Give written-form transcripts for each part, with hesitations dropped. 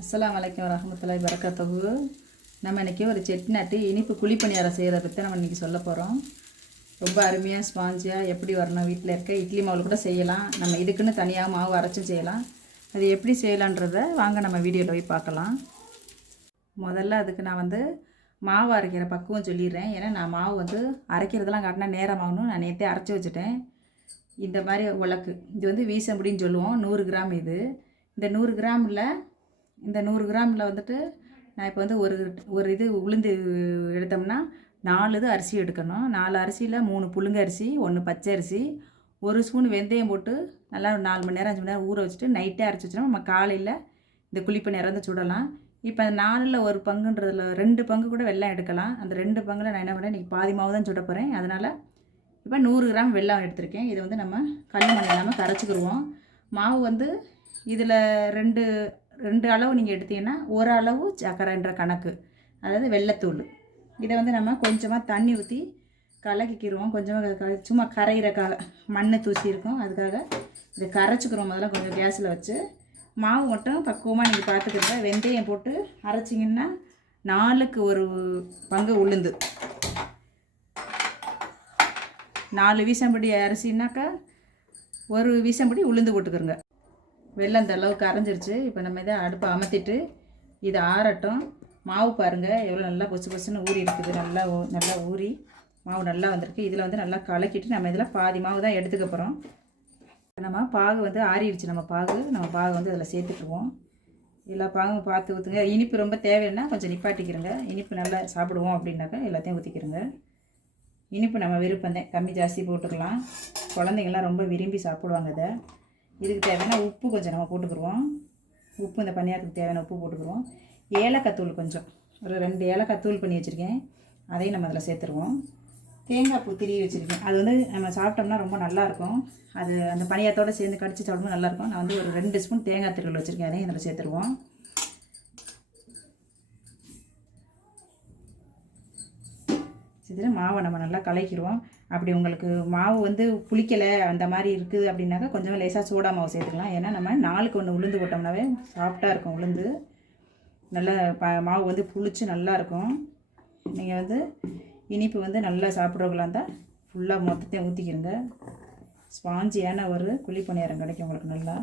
அஸ்ஸலாமு அலைக்கும் வரஹ்மத்துல்லாஹி வரகாத்துஹு. நம்ம இன்றைக்கி ஒரு செட்டிநாட்டு இனிப்பு குழிப்பணியாரம் செய்கிறத பற்றி நம்ம இன்றைக்கி சொல்ல போகிறோம். ரொம்ப அருமையாக ஸ்பாஞ்சியாக எப்படி வரணும், வீட்டில் இருக்க இட்லி மாவில் கூட செய்யலாம். நம்ம இதுக்குன்னு தனியாக மாவு அரைச்சும் செய்யலாம். அது எப்படி செய்யலான்றதை வாங்க நம்ம வீடியோவில் போய் பார்க்கலாம். முதல்ல அதுக்கு நான் மாவு அரைக்கிற பக்குவம் சொல்லிடுறேன். ஏன்னா நான் மாவு அரைக்கிறதெல்லாம் காட்டினா நேரமாகணும். நான் நேற்றே அரைச்சி வச்சுட்டேன். இந்த மாதிரி உலக்கு இது வீசம்புடின்னு சொல்லுவோம். 100 கிராம் இது. இந்த 100 கிராமில் நான் இப்போ ஒரு இது உளுந்து எடுத்தோம்னா 4 இது அரிசி எடுக்கணும். 4 அரிசியில் 3 புழுங்க அரிசி, 1 பச்சை அரிசி, 1 ஸ்பூன் வெந்தயம் போட்டு நல்லா 4 மணி நேரம் 5 மணி நேரம் ஊற வச்சுட்டு நைட்டே அரைச்சி வச்சோம்னா நம்ம காலையில் இந்த குழிப்பணியாரம் சுடலாம். இப்போ 4ல் 1 பங்குன்றதில் 2 பங்கு கூட வெல்லம் எடுக்கலாம். அந்த 2 பங்கில் நான் என்ன பண்ணுறேன், இன்றைக்கி பாதி மாவு தான் சுட போகிறேன். அதனால் இப்போ 100 கிராம் வெல்லம் எடுத்திருக்கேன். இது நம்ம கல் மண் இல்லாமல் கரைச்சிக்கிடுவோம். மாவு இதில் ரெண்டு அளவு நீங்கள் எடுத்தீங்கன்னா ஒரு அளவு சக்கரைன்ற கணக்கு, அதாவது வெள்ளைத்தூள். இதை நம்ம கொஞ்சமாக தண்ணி ஊற்றி கலக்கிக்கிடுவோம். கொஞ்சமாக சும்மா கரையிறக்காக மண் தூசி இருக்கும், அதுக்காக இதை கரைச்சிக்கிறோம். முதல்ல கொஞ்சம் கேஸில் வச்சு மாவு மட்டும் பக்குவமாக நீங்கள் பார்த்துக்கிறத. வெந்தயம் போட்டு அரைச்சிங்கன்னா 4க்கு 1 பங்கு உளுந்து, 4 வீசம்படி அரிசினாக்கா 1 வீசம்படி உளுந்து போட்டுக்கிறோங்க. வெள்ளம் அந்த அளவுக்கு அரைஞ்சிருச்சு. இப்போ நம்ம இதை அடுப்பை அமர்த்திட்டு இதை ஆறட்டும். மாவு பாருங்கள் எவ்வளோ நல்லா பொசு பொசுன்னு ஊறி இருக்குது. நல்லா ஊறி மாவு நல்லா வந்திருக்கு. இதில் நல்லா கலக்கிட்டு நம்ம இதில் பாதி மாவு தான் எடுத்துக்க போகிறோம். நம்ம பாகு ஆறிடுச்சு. நம்ம பாகு இதில் சேர்த்துக்குவோம். எல்லா பாகும் பார்த்து ஊற்றுங்க. இனிப்பு ரொம்ப தேவைன்னா கொஞ்சம் நிப்பாட்டிக்கிறோங்க. இனிப்பு நல்லா சாப்பிடுவோம் அப்படின்னாக்கா எல்லாத்தையும் ஊற்றிக்கிறோங்க. இனிப்பு நம்ம விருப்பந்தேன், கம்மி ஜாஸ்தி போட்டுக்கலாம். குழந்தைங்கள்லாம் ரொம்ப விரும்பி சாப்பிடுவாங்க. இதை இதுக்கு தேவையான உப்பு கொஞ்சம் நம்ம போட்டுக்குருவோம். உப்பு இந்த பணியாரத்துக்கு தேவையான உப்பு போட்டுக்குருவோம். ஏலக்காய் தூள் கொஞ்சம் ஒரு 2 ஏலக்காய் தூள் பண்ணி வச்சுருக்கேன், அதையும் நம்ம அதில் சேர்த்துருவோம். தேங்காய் பூ திரி வச்சுருக்கேன். அது நம்ம சாப்பிட்டோம்னா ரொம்ப நல்லாயிருக்கும். அது அந்த பணியாரத்தோடு சேர்ந்து கடிச்சு சாப்பிடும்போது நல்லாயிருக்கும். நான் ஒரு 2 ஸ்பூன் தேங்காய் திருவள் வச்சுருக்கேன், அதையும் இதில் சேர்த்துருவோம். இதில் மாவை நம்ம நல்லா கலக்கிடுவோம். அப்படி உங்களுக்கு மாவு புளிக்கலை அந்த மாதிரி இருக்குது அப்படின்னாக்கா கொஞ்சம் லேசாக சோடா மாவு சேர்த்துக்கலாம். ஏன்னா நம்ம 4க்கு 1 உளுந்து போட்டோம்னாவே சாஃப்டாக இருக்கும். உளுந்து நல்லா மாவு புளிச்சு நல்லாயிருக்கும். நீங்கள் இனிப்பு நல்லா சாப்பிட்றவங்களா இருந்தால் ஃபுல்லாக மொத்தத்தையும் ஊற்றிக்கிறங்க. ஸ்பாஞ்சியான ஒரு குழிப்பணியாரம் கிடைக்கும் உங்களுக்கு. நல்லா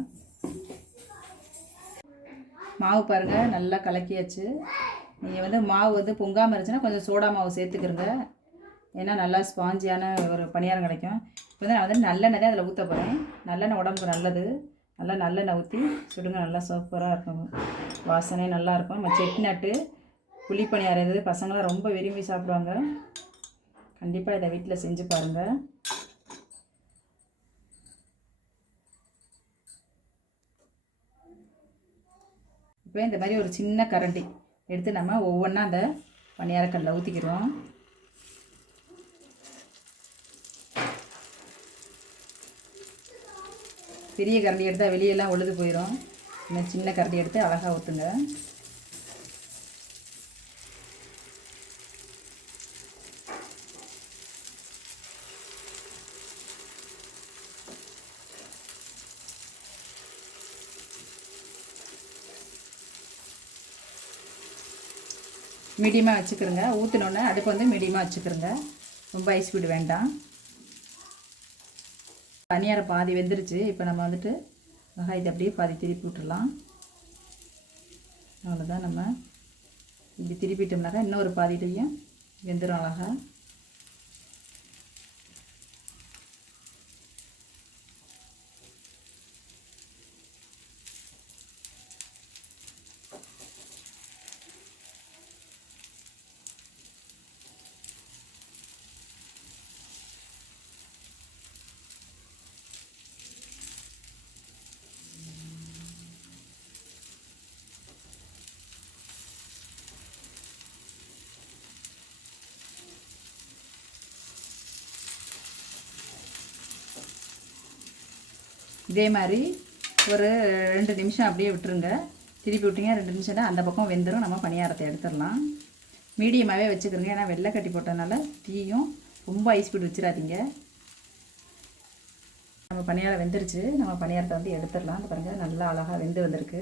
மாவு பாருங்கள் நல்லா கலக்கியாச்சு. நீங்கள் மாவு பொங்காமல் இருந்துச்சுன்னா கொஞ்சம் சோடா மாவு சேர்த்துக்கிறங்க. ஏன்னா நல்லா ஸ்பாஞ்சியான ஒரு பணியாரம் கிடைக்கும். இப்போ நான் நல்லெண்ணெய் தான் அதில் ஊற்ற போகிறேன். நல்லெண்ணெய் உடம்புக்கு நல்லது. நல்லா நல்லெண்ணெய் ஊற்றி சுடுங்க. நல்லா சூப்பராக இருக்கும், வாசனை நல்லாயிருக்கும். நம்ம செட்டிநாட்டு குழிப்பணியாரம் இது பசங்களாம் ரொம்ப விரும்பி சாப்பிடுவாங்க. கண்டிப்பாக இதை வீட்டில் செஞ்சு பாருங்கள். இப்போ இந்த மாதிரி ஒரு சின்ன கரண்டி எடுத்து நம்ம ஒவ்வொன்றா அந்த பணியாரக்கல்லில் ஊற்றிக்கிறோம். பெரிய கரண்டி எடுத்தால் வெளியெல்லாம் ஒழுது போயிடும். இன்னும் சின்ன கரண்டி எடுத்து அழகாக ஊற்றுங்க. மீடியமாக வச்சுக்கிறோங்க. ஊற்றினோன்னே அடுப்பு மீடியமாக வச்சுக்கிறோங்க. ரொம்ப ஹை ஸ்பீடு வேண்டாம். பணியாரம் பாதி வெந்துருச்சு. இப்போ நம்ம இதை அப்படியே பாதி திருப்பி விட்டுடலாம். அவ்வளோதான். நம்ம இப்படி திருப்பிட்டோம்னாக்கா இன்னொரு பாதிட்டையும் வெந்துடும் அழகாக. இதே மாதிரி ஒரு 2 நிமிஷம் அப்படியே விட்டுருங்க. திருப்பி விட்டிங்க 2 நிமிஷம் தான் அந்த பக்கம் வெந்துடும். நம்ம பணியாரத்தை எடுத்துடலாம். மீடியமாகவே வச்சுக்கிறோங்க. ஏன்னா வெள்ளை கட்டி போட்டதுனால தீயும் ரொம்ப ஹை ஸ்பீடு வச்சிடாதீங்க. நம்ம பணியாரம் வெந்துருச்சு. நம்ம பணியாரத்தை எடுத்துடலாம். பாருங்கள் நல்லா அழகாக வெந்து வந்திருக்கு.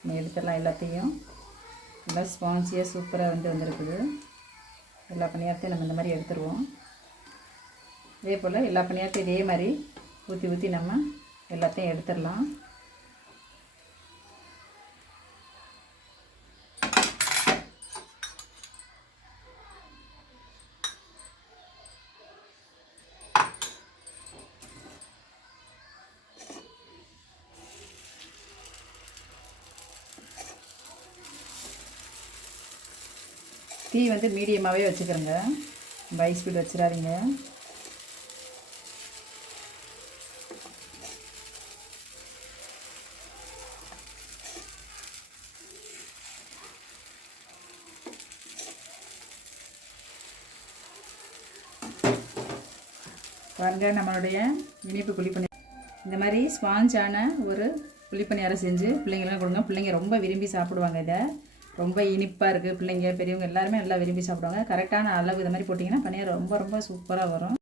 நம்ம எடுத்துடலாம் எல்லாத்தையும். நல்லா ஸ்பான்சியாக சூப்பராக வந்துருக்குது. எல்லா பணியாரத்தையும் நம்ம இந்த மாதிரி எடுத்துருவோம். இதே போல் எல்லா பணியாரத்தையும் இதே மாதிரி ஊற்றி நம்ம எல்லாத்தையும் எடுத்துடலாம். தீ வந்து மீடியமாகவே வச்சுக்கிறோங்க, ஹை ஸ்பீட் வச்சிடாதீங்க. பாருங்கள், நம்மளுடைய இனிப்பு குழிப்பணி இந்த மாதிரி ஸ்பாஞ்சான ஒரு குழிப்பணியாரம் செஞ்சு பிள்ளைங்களாம் கொடுங்க. பிள்ளைங்க ரொம்ப விரும்பி சாப்பிடுவாங்க. இதை ரொம்ப இனிப்பாக இருக்குது. பிள்ளைங்க பெரியவங்க எல்லாருமே நல்லா விரும்பி சாப்பிடுவாங்க. கரெக்டான அளவு இதை மாதிரி போட்டிங்கன்னா பணியாரம் ரொம்ப ரொம்ப சூப்பராக வரும்.